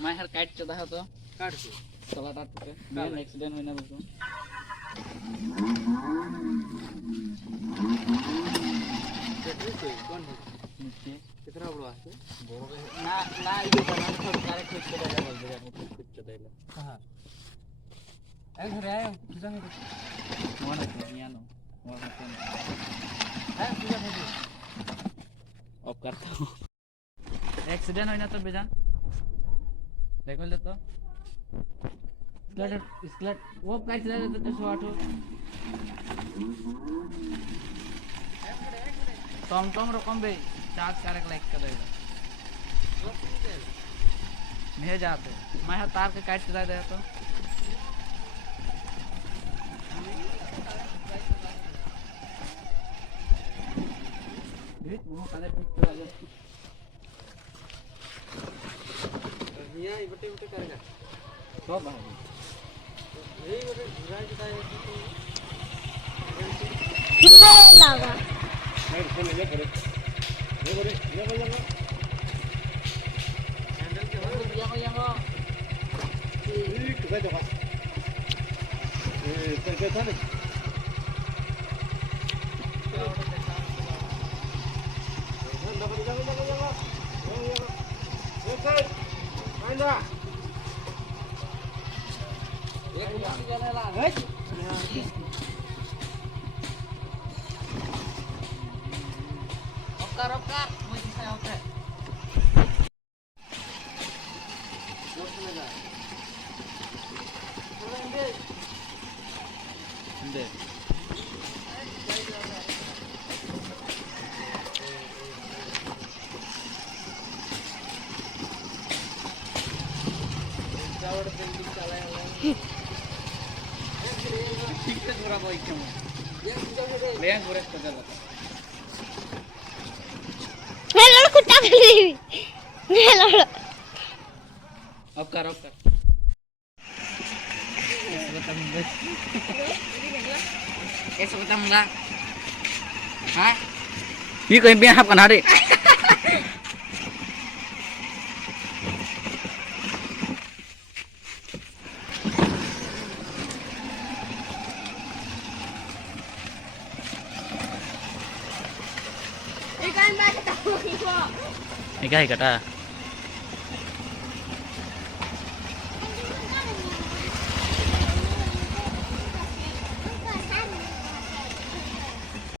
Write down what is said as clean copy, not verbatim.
माय हर काट चदा है तो काट के चला काट के मैं एक्सीडेंट होना बस बैटरी से कौन है नीचे कितना बड़ा है ना ना ये बना थोड़ा कारे खुद के लगा बोल दिया मुझे खुद चदाइला कहां ए घर आए पूजा में मोन है नो मोन है पूजा में ऑफ करता हूं एक्सीडेंट होना तो बेजान देखो ले तो स्क्लट वो काट दे तो शॉट हो टम रकम बे चार्ज करके लाइक कर देगा नहीं जाते मैं तार के काट दे तो वो काले पिक करा दे ये बटे बटे करेगा सब है यही बटे घुरा के दाए कितना लगा नहीं चल ले करे ये बड़े ये भैया हैंडल के हो भैया ये किधर जगह ये करके था नहीं Ocar, muy diferente. अब कर ऐसे बताऊंगा हाँ ये कहीं बिहार बना रे Ini kata